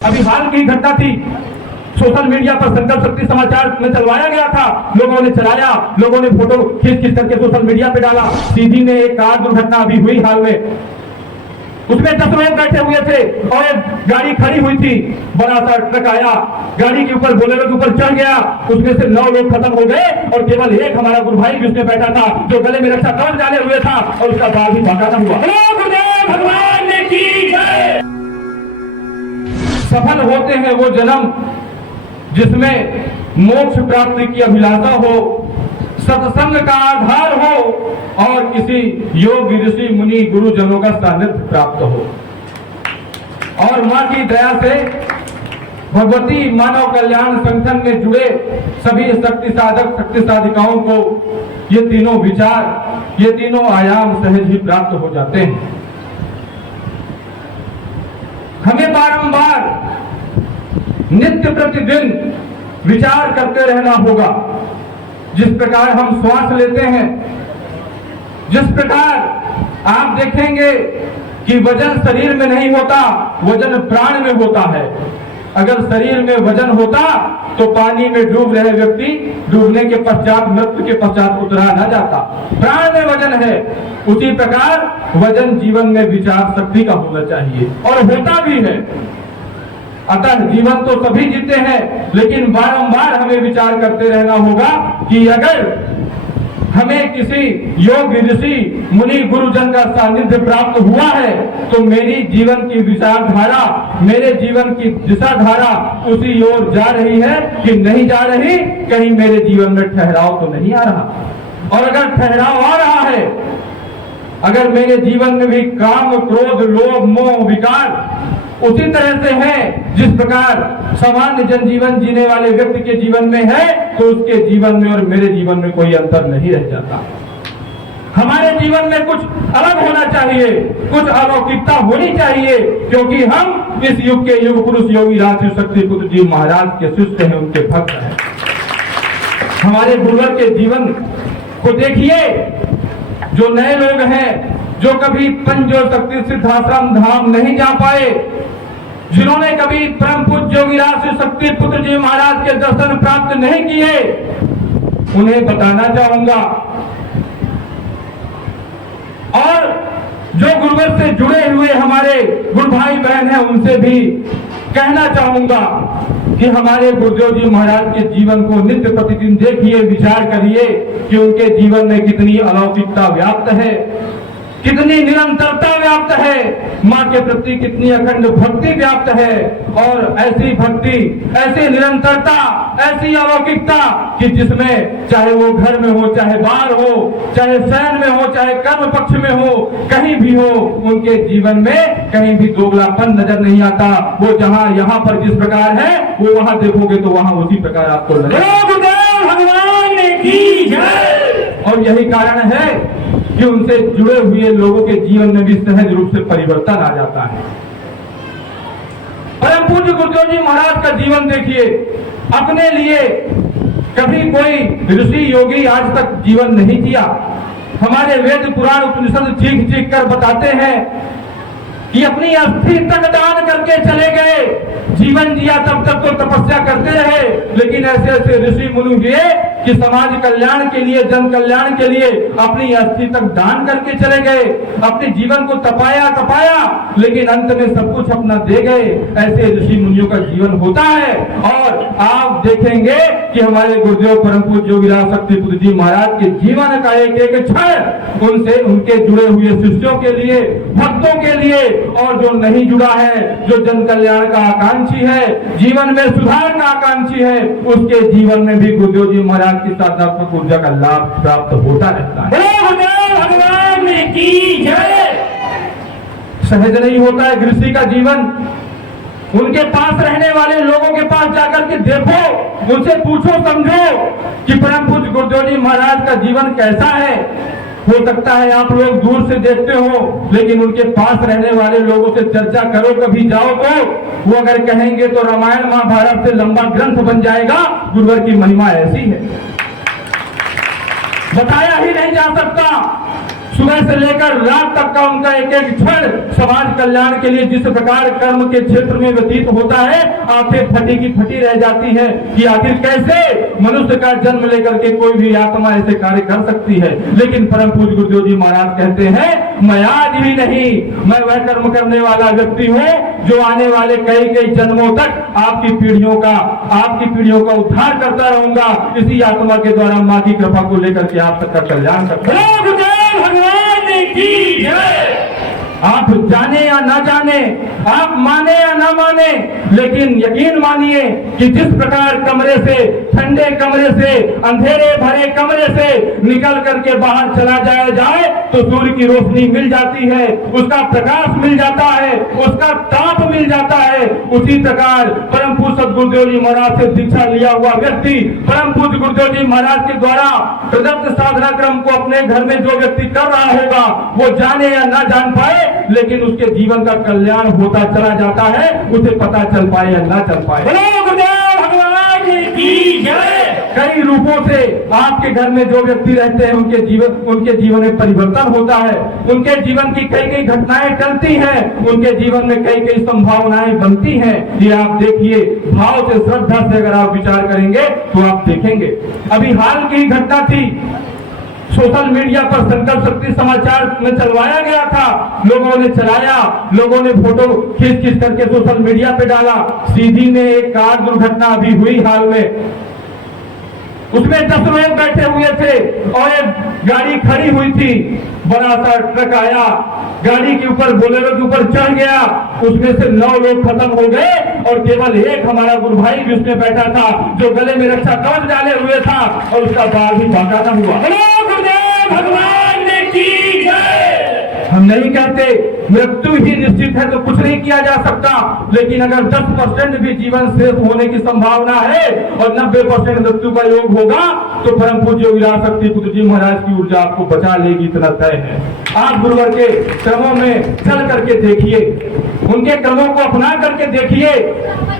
अभी हाल की घटना थी, सोशल मीडिया पर संकल्प शक्ति समाचार में चलवाया गया था, लोगों ने चलाया, लोगों ने फोटो खींच खींच करके सोशल मीडिया पे डाला। सीधी में एक कार दुर्घटना अभी हुई हाल में, उसमें 10 लोग बैठे हुए थे और एक गाड़ी खड़ी हुई थी, बड़ा सा ट्रक आया, गाड़ी के ऊपर बोलेरो के ऊपर चढ़ गया, उसमें से 9 लोग खत्म हो गए और केवल एक हमारा गुरु भाई जिसमें बैठा था, जो गले में रक्षा कवच डाले हुए था और उसका बाल भी बांका हुआ। गुरुदेव भगवान ने की जय। सफल होते हैं वो जन्म जिसमें मोक्ष प्राप्ति की अभिलाषा हो, सत्संग का आधार हो और किसी योग ऋषि मुनि गुरुजनों का सानिध्य प्राप्त हो। और मां की दया से भगवती मानव कल्याण संगठन में जुड़े सभी शक्ति साधक शक्ति साधिकाओं को ये तीनों विचार, ये तीनों आयाम सहज ही प्राप्त हो जाते हैं। हमें बारंबार नित्य प्रतिदिन विचार करते रहना होगा। जिस प्रकार हम श्वास लेते हैं, जिस प्रकार आप देखेंगे कि वजन शरीर में नहीं होता, वजन प्राण में होता है। अगर शरीर में वजन होता तो पानी में डूब रहे व्यक्ति डूबने के पश्चात, मृत्यु के पश्चात उतरा न जाता। प्राण में वजन है, उसी प्रकार वजन जीवन में विचार शक्ति का होना चाहिए और होता भी है। अतः जीवन तो सभी जीते हैं, लेकिन बारंबार हमें विचार करते रहना होगा कि अगर हमें किसी योग ऋषि मुनि गुरुजन का सानिध्य प्राप्त हुआ है तो मेरी जीवन की विचारधारा, मेरे जीवन की दिशा धारा उसी ओर जा रही है कि नहीं जा रही, कहीं मेरे जीवन में ठहराव तो नहीं आ रहा। और अगर ठहराव आ रहा है, अगर मेरे जीवन में भी काम क्रोध लोभ मोह विकार उसी तरह से है जिस प्रकार सामान्य जनजीवन जीने वाले व्यक्ति के जीवन में है, तो उसके जीवन में और मेरे जीवन में कोई अंतर नहीं रह जाता। हमारे जीवन में कुछ अलग होना चाहिए, कुछ अलौकिकता होनी चाहिए, क्योंकि हम इस युग के युग पुरुष योगी राज शक्ति पुत्र जी महाराज के शिष्य हैं, उनके भक्त हैं। हमारे गुरुवर के जीवन को देखिए, जो नए लोग हैं, जो कभी पंचो शक्ति सिद्धाश्रम धाम नहीं जा पाए, जिन्होंने कभी परम पूज्य योगी राज शक्ति पुत्र जी महाराज के दर्शन प्राप्त नहीं किए, उन्हें बताना चाहूंगा। और जो गुरुवर से जुड़े हुए हमारे गुरु भाई बहन हैं, उनसे भी कहना चाहूंगा कि हमारे गुरुदेव जी महाराज के जीवन को नित्य प्रतिदिन देखिए, विचार करिए कि उनके जीवन में कितनी अलौकिकता व्याप्त है, कितनी निरंतरता व्याप्त है, मां के प्रति कितनी अखंड भक्ति व्याप्त है। और ऐसी भक्ति, ऐसी निरंतरता, ऐसी अलौकिकता कि जिसमें चाहे वो घर में हो, चाहे बाहर हो, चाहे शयन में हो, चाहे कर्म पक्ष में हो, कहीं भी हो, उनके जीवन में कहीं भी दोगलापन नजर नहीं आता। वो जहां यहाँ पर जिस प्रकार है, वो वहां देखोगे तो वहां उसी प्रकार आपको लगेगा। भगवान की जय। और यही कारण है कि उनसे जुड़े हुए लोगों के जीवन में भी सहज रूप से परिवर्तन आ जाता है। परम पूज्य गुरुदेव जी महाराज का जीवन देखिए, अपने लिए कभी कोई ऋषि योगी आज तक जीवन नहीं जिया। हमारे वेद पुराण उपनिषद चीख चीख कर बताते हैं कि अपनी अस्थि तक दान करके चले गए, जीवन जिया तब तक तो तपस्या करते रहे, लेकिन ऐसे ऐसे ऋषि मुनि हुए कि समाज कल्याण के लिए, जन कल्याण के लिए अपनी अस्थि तक दान करके चले गए, अपने जीवन को तपाया, लेकिन अंत में सब कुछ अपना दे गए। ऐसे ऋषि मुनियों का जीवन होता है। और आप देखेंगे कि हमारे गुरुदेव परम पूज्य योगी राज शक्ति पुत्र जी महाराज के जीवन का एक एक क्षण उनसे, उनके जुड़े हुए शिष्यों के लिए, भक्तों के लिए, और जो नहीं जुड़ा है, जो जन कल्याण का आकांक्षी है, जीवन में सुधार का आकांक्षी है, उसके जीवन में भी गुरुदेव जी महाराज की साधनात्मक ऊर्जा का लाभ प्राप्त होता रहता है। भगवान की जय। सहज नहीं होता है ऋषि का जीवन। उनके पास रहने वाले लोगों के पास जाकर के देखो, उनसे पूछो, समझो कि परम पूज्य गुरुदेव जी महाराज का जीवन कैसा है। हो सकता है आप लोग दूर से देखते हो, लेकिन उनके पास रहने वाले लोगों से चर्चा करो, कभी जाओ तो वो अगर कहेंगे तो रामायण महाभारत से लंबा ग्रंथ बन जाएगा। गुरुवर की महिमा ऐसी है, बताया ही नहीं जा सकता। सुबह से लेकर रात तक का उनका एक एक क्षण समाज कल्याण के लिए जिस प्रकार कर्म के क्षेत्र में व्यतीत होता है, आंखें फटी की फटी रह जाती है कि आखिर कैसे मनुष्य का जन्म लेकर के कोई भी आत्मा ऐसे कार्य कर सकती है। लेकिन परम पूज्य गुरुदेव जी महाराज कहते हैं, मैं आज भी नहीं, मैं वह कर्म करने वाला व्यक्ति हूँ जो आने वाले कई कई जन्मों तक आपकी पीढ़ियों का उद्धार करता रहूंगा, इसी आत्मा के द्वारा माँ की कृपा को लेकर के आप सबका कल्याण करता हूं। भगवान की जय। आप जाने या ना जाने, आप माने या ना माने, लेकिन यकीन मानिए कि जिस प्रकार कमरे से, ठंडे कमरे से, अंधेरे भरे कमरे से निकल करके बाहर चला जाए तो सूर्य की रोशनी मिल जाती है, उसका प्रकाश मिल जाता है, उसका ताप मिल जाता है, उसी प्रकार परम पूज्य सद्गुरुदेव जी महाराज से दीक्षा लिया हुआ व्यक्ति परम पूज्य गुरुदेव जी महाराज के द्वारा प्रदत्त साधना क्रम को अपने घर में जो व्यक्ति कर रहा होगा, वो जाने या ना जान पाए, लेकिन उसके जीवन का कल्याण होता चला जाता है, उसे पता चल पाए या ना चल पाए। भगवान की जय। कई रूपों से आपके घर में जो व्यक्ति रहते हैं उनके जीवन में परिवर्तन होता है, उनके जीवन की कई कई घटनाएं टलती हैं, उनके जीवन में कई कई संभावनाएं बनती हैं। ये आप देखिए, भाव से, श्रद्धा से अगर आप विचार करेंगे तो आप देखेंगे। अभी हाल की घटना थी, सोशल मीडिया पर संकल्प शक्ति समाचार में चलवाया गया था, लोगों ने चलाया, लोगों ने फोटो खींच करके सोशल मीडिया पे डाला। सीधी में एक कार दुर्घटना अभी हुई हाल में, उसमें 10 लोग बैठे हुए थे और एक गाड़ी खड़ी हुई थी, बड़ा सा ट्रक आया, गाड़ी के ऊपर, बोलेरो के ऊपर चढ़ गया, उसमें से 9 लोग खत्म हो गए और केवल एक हमारा गुरु भाई भी उसमें बैठा था जो गले में रक्षा कवच डाले हुए था और उसका बाल भी बांका न हुआ। भगवान की जय। हम नहीं कहते मृत्यु ही निश्चित है तो कुछ नहीं किया जा सकता, लेकिन अगर 10% भी जीवन शेष होने की संभावना है और 90% मृत्यु का योग होगा तो परम पूज्य योगीराज शक्ति पुत्र जी महाराज की ऊर्जा आपको बचा लेगी, इतना तय है। आप गुरुवर के क्रमों में चल करके देखिए, उनके क्रमों को अपना करके देखिए।